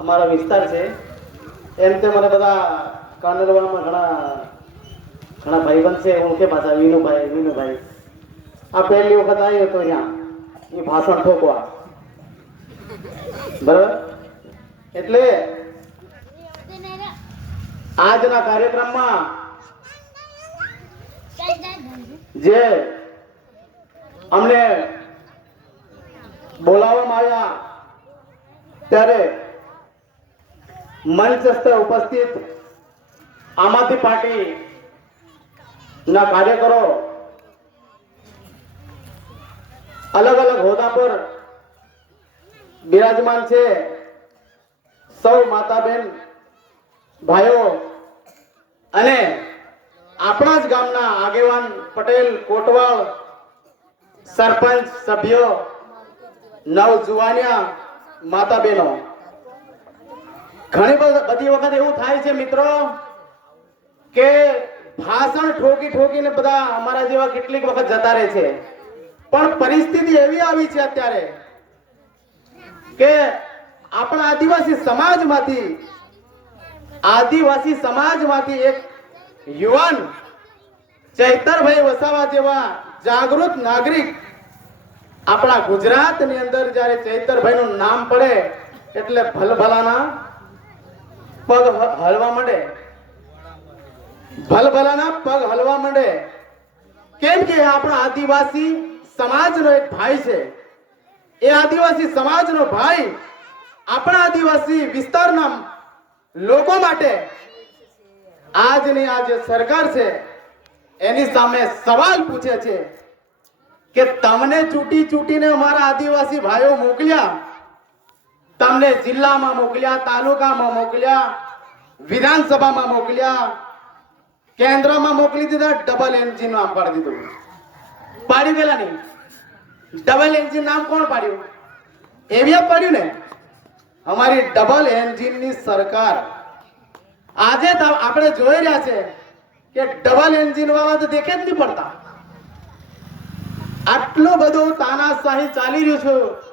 અમારો વિસ્તાર છે. એમ તે મને બધા કાનલવામાં ઘણા ઘણા ભાઈબંધ છે. ઓળખે પાછા, વિનુભાઈ વિનુભાઈ. આ પહેલી વખત આવ્યો હતો અહીંયા એ ભાષણ ઠોકવા. બરાબર? એટલે આજના કાર્યક્રમમાં જે અમને બોલાવવામાં આવ્યા, ત્યારે મંચસ્થ ઉપસ્થિત આમ આદમી પાર્ટી ના કાર્યકરો અલગ અલગ હોદ્દા પર બિરાજમાન છે. સૌ માતાબેન, ભાઈઓ અને આપણા જ ગામના આગેવાન પટેલ, કોટવાળ, સરપંચ, સભ્યો, નવજુવાનિયા માતા બહેનો ઘણી બધ- વખત એવું થાય છે મિત્રો કે ભાષણ ઠોકી ઠોકીને બધા અમારા જેવા કેટલીક વખત જતા રહે છે. પણ પરિસ્થિતિ એવી આવી છે અત્યારે કે આપણા આદિવાસી સમાજમાંથી આદિવાસી સમાજમાંથી એક યુવાન ચૈતરભાઈ વસાવા જેવા જાગૃત નાગરિક આપણા ગુજરાતની અંદર જ્યારે ચૈતરભાઈ નું નામ પડે એટલે ભલભલાના પગ હલવા માંડે? ભલભલાના પગ હલવા માંડે? કેમ કે આપણા આદિવાસી સમાજનો એક ભાઈ છે. એ આદિવાસી સમાજનો ભાઈ આપણા આદિવાસી વિસ્તારના લોકો માટે આજની આ જે સરકાર છે, એની સામે સવાલ પૂછે છે કે તમને ચૂંટી ચૂંટીને અમારા આદિવાસી ભાઈઓ મોકલ્યા? તમને જિલ્લામાં મોકલ્યા, તાલુકામાં મોકલ્યા, વિધાનસભામાં મોકલ્યા, કેન્દ્રમાં મોકલી દીધા ડબલ એન્જિન નામ પાડી દીધું. પાડી ગયેલા નહીં. ડબલ એન્જિન નામ કોણ પાડ્યું? એવી પાડ્યું ને? અમારી ડબલ એન્જિનની સરકાર. આજે આપણે જોઈ રહ્યા છે કે ડબલ એન્જિન વાળા તો દેખે જ નહીં પડતા. આટલું બધું તાનાશાહી ચાલી રહ્યું છે.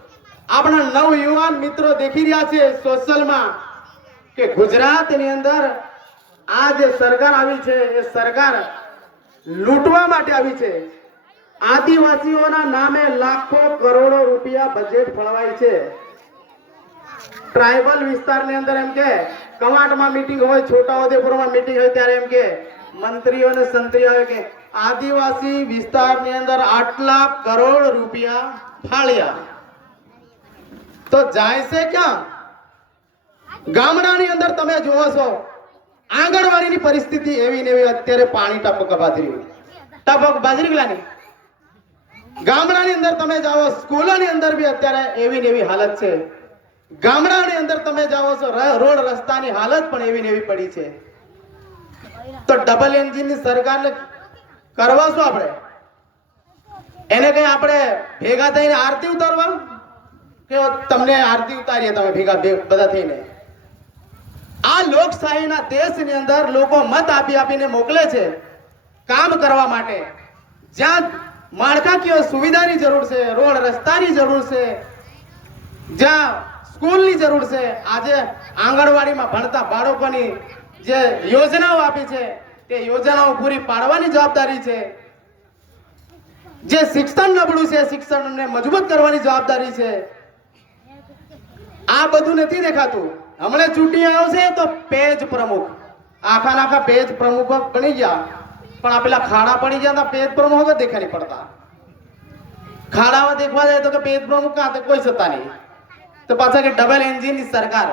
આપણા નવ યુવાન મિત્રો દેખી રહ્યા છે સોશિયલમાં કે ગુજરાતની અંદર આ જે સરકાર આવી છે, એ સરકાર લૂંટવા માટે આવી છે. આદિવાસીઓના નામે લાખો કરોડો રૂપિયા બજેટ ફળવાય છે. ટ્રાઇબલ વિસ્તારની અંદર એમ કે કવાટમાં મીટિંગ હોય, છોટાઉદેપુરમાં મીટિંગ હોય ત્યારે એમ કે મંત્રીઓ અને સંત્રીઓ કે આદિવાસી વિસ્તારની અંદર આટલા કરોડ રૂપિયા ફાળ્યા. તો જાય છે ક્યાં? ગામડાની અંદર તમે જુઓ છો, આંગણવાડીની પરિસ્થિતિ એવી ને એવી અત્યારે પાણી ટપક બાજરી. ટપક બાજરી ગલાની ગામડાની અંદર તમે જાઓ, સ્કૂલોની અંદર બી અત્યારે એવી ને એવી હાલત છે. ગામડાની અંદર તમે જાઓ છો રોડ રસ્તાની હાલત પણ એવી ને એવી પડી છે. તો ડબલ એન્જિનની સરકારને કરવા શું આપણે? એને કઈ આપણે ભેગા થઈને આરતી ઉતારવા? કે તમને આરતી ઉતારીએ, તમે ભેગા બધા થઈને. આ લોકશાહીના દેશની અંદર લોકો મત આપી આપીને મોકલે છે કામ કરવા માટે. જ્યાં માળખાકીય સુવિધાની જરૂર છે, રોડ રસ્તાની જરૂર છે, જ્યાં સ્કૂલની જરૂર છે. આજે આંગણવાડીમાં ભણતા બાળકોની જે યોજનાઓ આપી છે, તે યોજનાઓ પૂરી પાડવાની જવાબદારી છે. જે શિક્ષણ નબળું છે, શિક્ષણને મજબૂત કરવાની જવાબદારી છે. આ બધું નથી દેખાતું. હમણાં ચૂંટણી આવશે તો પેજ પ્રમુખ. આખા નાખા પેજ પ્રમુખ ગણી ગયા. પણ આ પેલા ખાડા પડી ગયા પેજ પ્રમુખ જ દેખા નહીં પડતા. ખાડામાં દેખવા જાય તો કે પેજ પ્રમુખ કાં કોઈ સત્તા નહીં. તો પાછા કે ડબલ એન્જિનની સરકાર.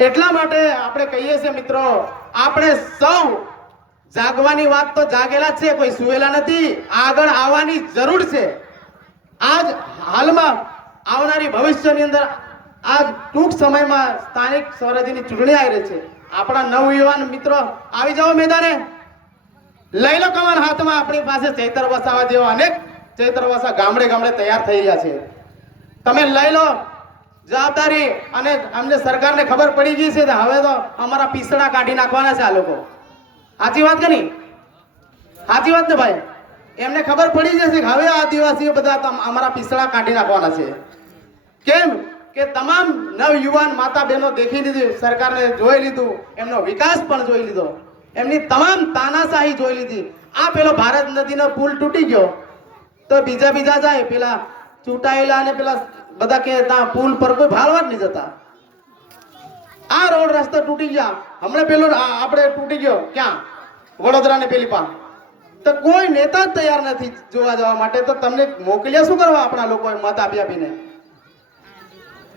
એટલા માટે આપણે કહીએ છીએ મિત્રો, આપણે સૌ જાગવાની વાત તો જાગેલા છે, કોઈ સુવેલા નથી. આગળ આવવાની જરૂર છે. આજ હાલમાં આવનારી ભવિષ્યની અંદર આજ ટૂંક સમયમાં સ્થાનિક સ્વરાજ્યની ચૂંટણી આવી રહી છે. આપણા નવયુવાન મિત્રો, આવી જાઓ મેદાને. લઈ લો કમાન હાથમાં આપણી પાસે ચૈતર વસાવા જેવા અનેક ચૈતર વસા ગામડે ગામડે તૈયાર થઈ રહ્યા છે. તમે લઈ લો જવાબદારી અને અમને સરકારને ખબર પડી ગઈ છે હવે તો અમારા પીસડા કાઢી નાખવાના છે આ લોકો. સાચી વાત કે નહીં? સાચી વાત ને ભાઈ? એમને ખબર પડી જશે હવે આદિવાસીઓ બધા અમારા પીસડા કાઢી નાખવાના છે. કેમ કે તમામ નવયુવાન માતા બહેનો દેખી લીધું, સરકારને જોઈ લીધું, એમનો વિકાસ પણ જોઈ લીધો, એમની તમામ તાનાશાહી જોઈ લીધી. આ પેલો ભારત નદીનો પુલ તૂટી ગયો. તો બીજા બીજા જાય, પેલા ચૂંટાયેલા અને પેલા બધા કે ત્યાં પુલ પર કોઈ ભાળવા જ નહીં જતા. આ રોડ રસ્તો તૂટી ગયા. હમણાં પેલો આપણે તૂટી ગયો. ક્યાં? વડોદરા ને પેલી. પા તો કોઈ નેતા જ તૈયાર નથી જોવા જવા માટે. તો તમને મોકલ્યા શું કરવા આપણા લોકોએ મત આપી આપીને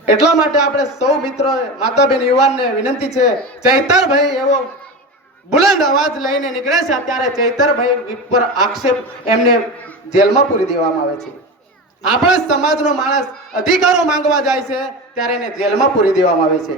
એટલા માટે આપણે સૌ મિત્રો માતાબેન યુવાનને વિનંતી છે, ચૈતરભાઈ એવો બુલંદ અવાજ લઈને નીકળે છે, અત્યારે ચૈતરભાઈ પર આક્ષેપ એમને જેલમાં પૂરી દેવામાં આવે છે. આપણે સમાજનો માણસ અધિકારો માંગવા જાય છે, ત્યારે એને જેલમાં પૂરી દેવામાં આવે છે.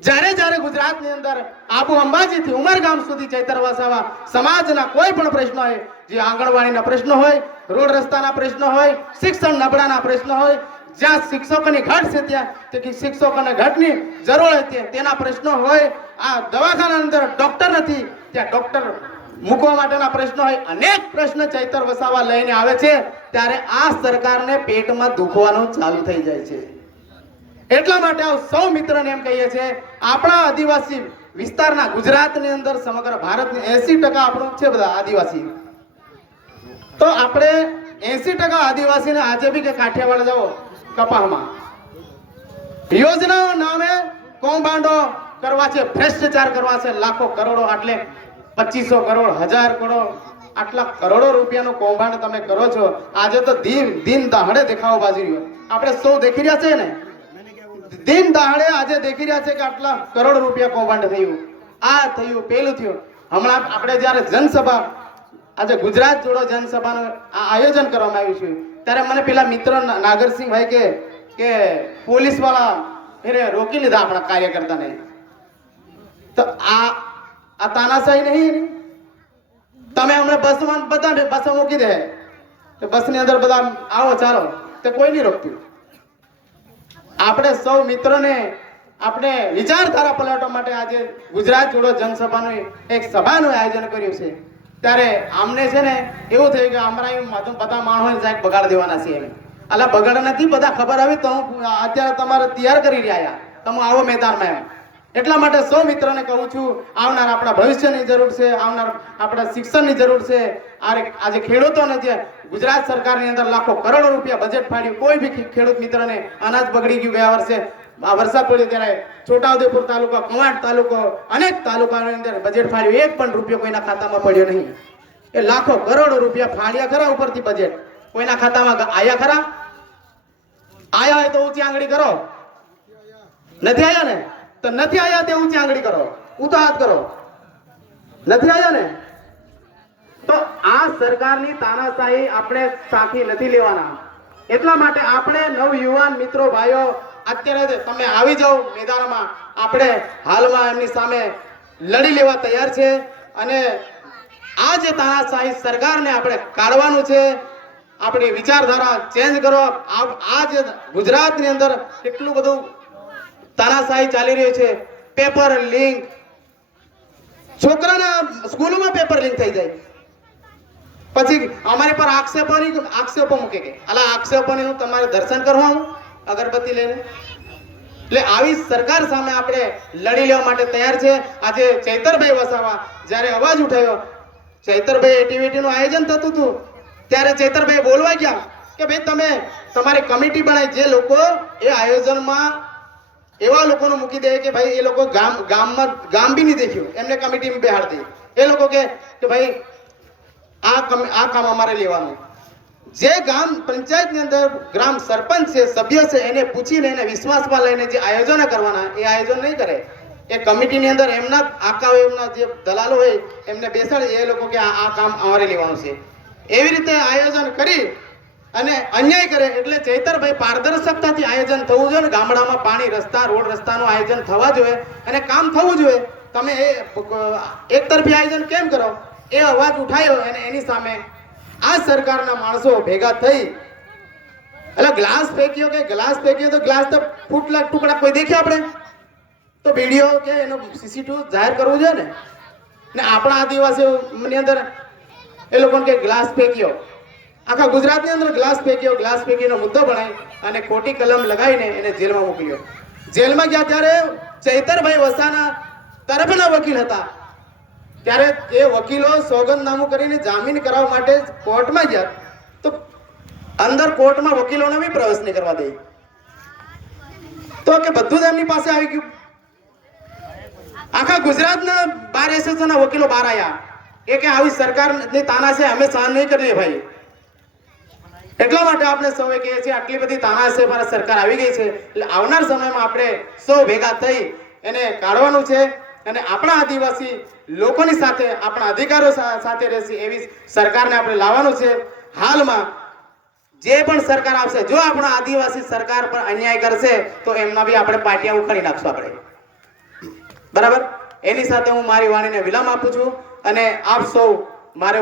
જ્યારે જ્યારે ગુજરાતની અંદર આબુ અંબાજીથી ઉમરગામ સુધી ચૈતર વસાવા સમાજના કોઈ પણ પ્રશ્ન હોય, જે આંગણવાડીના પ્રશ્નો હોય, રોડ રસ્તાના પ્રશ્નો હોય, શિક્ષણ નબળાના પ્રશ્નો હોય જ્યાં શિક્ષકોની ઘટ છે ત્યાં તેથી શિક્ષકોને ઘટની જરૂર હતી તેના પ્રશ્નો હોય. આ દવાખાના અંદર ડોક્ટર નથી, ત્યાં ડોક્ટર મૂકવા માટેના પ્રશ્નો હોય. અનેક પ્રશ્ન ચૈતર વસાવા લઈને આવે છે, ત્યારે આ સરકારને પેટમાં દુખવાનું ચાલુ થઈ જાય છે. એટલા માટે આ સૌ મિત્રોને એમ કહીએ છીએ, આપણા આદિવાસી વિસ્તારના ગુજરાતની અંદર સમગ્ર ભારતની એસી ટકા આપણું છે બધા આદિવાસી. તો આપણે એસી ટકા આદિવાસીને આજે બી કે કાઠિયાવાડ જાઓ. કપાહમાં યોજનાઓ નામે કૌભાંડો કરવા છે, ભ્રષ્ટાચાર કરવા છે, લાખો કરોડો આટલે પચીસો કરોડ, હજાર કરોડ, આટલા કરોડો રૂપિયાનું કૌભાંડ તમે કરો છો. આજે તો દિન દિન દહાડે દેખાવો બાજી રહ્યો. આપણે સૌ દેખી રહ્યા છે ને? દિન દહાડે આજે દેખી રહ્યા છે કે આટલા કરોડ રૂપિયા કૌભાંડ થયું. આ થયું, પેલું થયું. હમણાં આપણે જ્યારે જનસભા, આજે ગુજરાત જોડો જનસભાનું આયોજન કરવામાં આવ્યું છે. ત્યારે મને પેલા મિત્ર નાગરસિંહ નાગરસિંહભાઈ કે કે પોલીસવાળા એને રોકી લીધા આપણા કાર્યકર્તાને. તો આ આ તાનાશાહી નહીં તમે હમણાં બસમાં બધા બસો મૂકી દે. તો બસની અંદર બધા આવો ચાલો. તે કોઈ નહીં રોકતું. આપણે સૌ મિત્રોને આપણે વિચારધારા પલટવા માટે આજે ગુજરાત જોડો જનસભાનું એક સભાનું આયોજન કર્યું છે. ત્યારે આમને છે ને એવું થયું કે અમારા બધા માણસોને સાહેબ બગાડ દેવાના છે એમ. એટલે બગાડ નથી, બધા ખબર આવી તો હું અત્યારે તમારે તૈયાર કરી રહ્યા તમે આવો મેદાનમાં એમ. એટલા માટે સૌ મિત્રોને કહું છું, આવનાર આપણા ભવિષ્યની જરૂર છે, આવનાર આપણા શિક્ષણની જરૂર છે. આજે ખેડૂતોને જે ગુજરાત સરકારની અંદર લાખો કરોડો રૂપિયા બજેટ ફાડ્યું, કોઈ બી ખેડૂત મિત્રને અનાજ બગડી ગયું ગયા વર્ષે નથી આયા તો ઊંચી આંગળી કરો. ઊંચો કરો. નથી આયા ને? તો આ સરકારની તાનાશાહી આપણે સાથી નથી લેવાના. એટલા માટે આપણે નવયુવાન મિત્રો, ભાઈઓ અત્યારે તમે આવી જાઓ મેદાનમાં. આપણે હાલમાં એમની સામે લડી લેવા તૈયાર છે અને આ જે તાનાશાહી સરકારને આપણે કાઢવાનું છે, આપણી વિચારધારા ચેન્જ કરો. આ જે ગુજરાતની અંદર કેટલું બધું તાનાશાહી ચાલી રહ્યું છે પેપર લિંક છોકરાના સ્કૂલોમાં પેપર લિંક થઈ જાય. પછી અમારી પર આક્ષેપોની, આક્ષેપો મૂકે કે, અલા, આક્ષેપોની હું તમારે દર્શન કરવા આવું? અગરબત્તી લઈને. એટલે આવી સરકાર સામે આપણે લડી લેવા માટે તૈયાર છે. આજે ચૈતરભાઈ વસાવા જ્યારે અવાજ ઉઠાવ્યો ચૈતરભાઈ એક્ટિવિટીનું આયોજન થતું હતું, ત્યારે ચૈતરભાઈ બોલવા ગયા કે ભાઈ તમે તમારી કમિટી બનાવી, જે લોકો એ આયોજનમાં એવા લોકોનું મૂકી દે કે ભાઈ એ લોકો ગામ, ગામમાં ગામ બી નહીં દેખ્યું, એમને કમિટીમાં બેહાડતી એ લોકો કે ભાઈ આ કામ આ કામ અમારે લેવાનું. જે ગામ પંચાયતની અંદર ગ્રામ સરપંચ છે, સભ્ય છે, એને પૂછીને એને વિશ્વાસમાં લઈને જે આયોજનો કરવાના, એ આયોજન નહીં કરે. એ કમિટીની અંદર એમના આકા એમના જે દલાલો હોય, એમને બેસાડે, એ લોકો કે આ કામ અમારે લેવાનું છે. એવી રીતે આયોજન કરી અને અન્યાય કરે એટલે ચૈતરભાઈ પારદર્શકતાથી આયોજન થવું જોઈએ ને, ગામડામાં પાણી, રસ્તા, રોડ રસ્તાનું આયોજન થવા જોઈએ અને કામ થવું જોઈએ. તમે એ એક તરફી આયોજન કેમ કરો? એ અવાજ ઉઠાયો અને એની સામે આ સરકારના માણસો ભેગા થઈ એટલે ગ્લાસ ફેંક્યો કે ગ્લાસ ફેંક્યો તો ગ્લાસ તો ફૂટલા ટુકડા કોઈ દેખ્યા આપણે? તો વીડિયો કે એનો સીસીટીવી જાહેર કરવું જોઈએ ને? ને આપણા આદિવાસીઓની અંદર એ લોકોને કે ગ્લાસ ફેંક્યો. આખા ગુજરાતની અંદર ગ્લાસ ફેંક્યો, ગ્લાસ ફેંકીનો મુદ્દો બનાવી અને ખોટી કલમ લગાવીને એને જેલમાં મોકલ્યો. જેલમાં ગયા ત્યારે ચૈતરભાઈ વસાના તરફના વકીલ હતા. ત્યારે એ વકીલો સોગંદનામું કરીને જામીન કરાવવા માટે કોર્ટમાં ગયા. તો અંદર કોર્ટમાં વકીલોને બી પ્રવેશ નહીં કરવા દે. તો કે બધું જ એમની પાસે આવી ગયું. આખા ગુજરાતના બાર એસોસિએશનના વકીલો બહાર આવ્યા એ કે આવી સરકારની તાના છે અમે સહન નહીં કરીએ ભાઈ. એટલા માટે આપણે સૌએ કહીએ છીએ, આટલી બધી તાના છે મારા સરકાર આવી ગઈ છે. એટલે આવનાર સમયમાં આપણે સૌ ભેગા થઈ એને કાઢવાનું છે. અને આપણા આદિવાસી લોકોની સાથે, આપણા અધિકારો સાથે રહેશે એવી સરકારને આપણે લાવવાનું છે. હાલમાં જે પણ સરકાર આવશે, જો આપણા આદિવાસી સરકાર પર અન્યાય કરશે, તો એમના બી આપણે પાટિયા ઉખાડી નાખશું આપણે. બરાબર? એની સાથે હું મારી વાણીને વિરામ આપું છું અને આપ સૌ મારે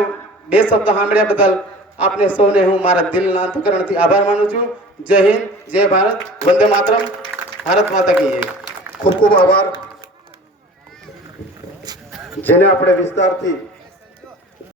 બે શબ્દ સાંભળ્યા બદલ આપને સૌને હું મારા દિલના અંતકરણથી આભાર માનું છું. જય હિન્દ, જય ભારત, વંદે માતરમ. ભારત માતા કહીએ ખૂબ ખૂબ આભાર. જેને આપણે વિસ્તારથી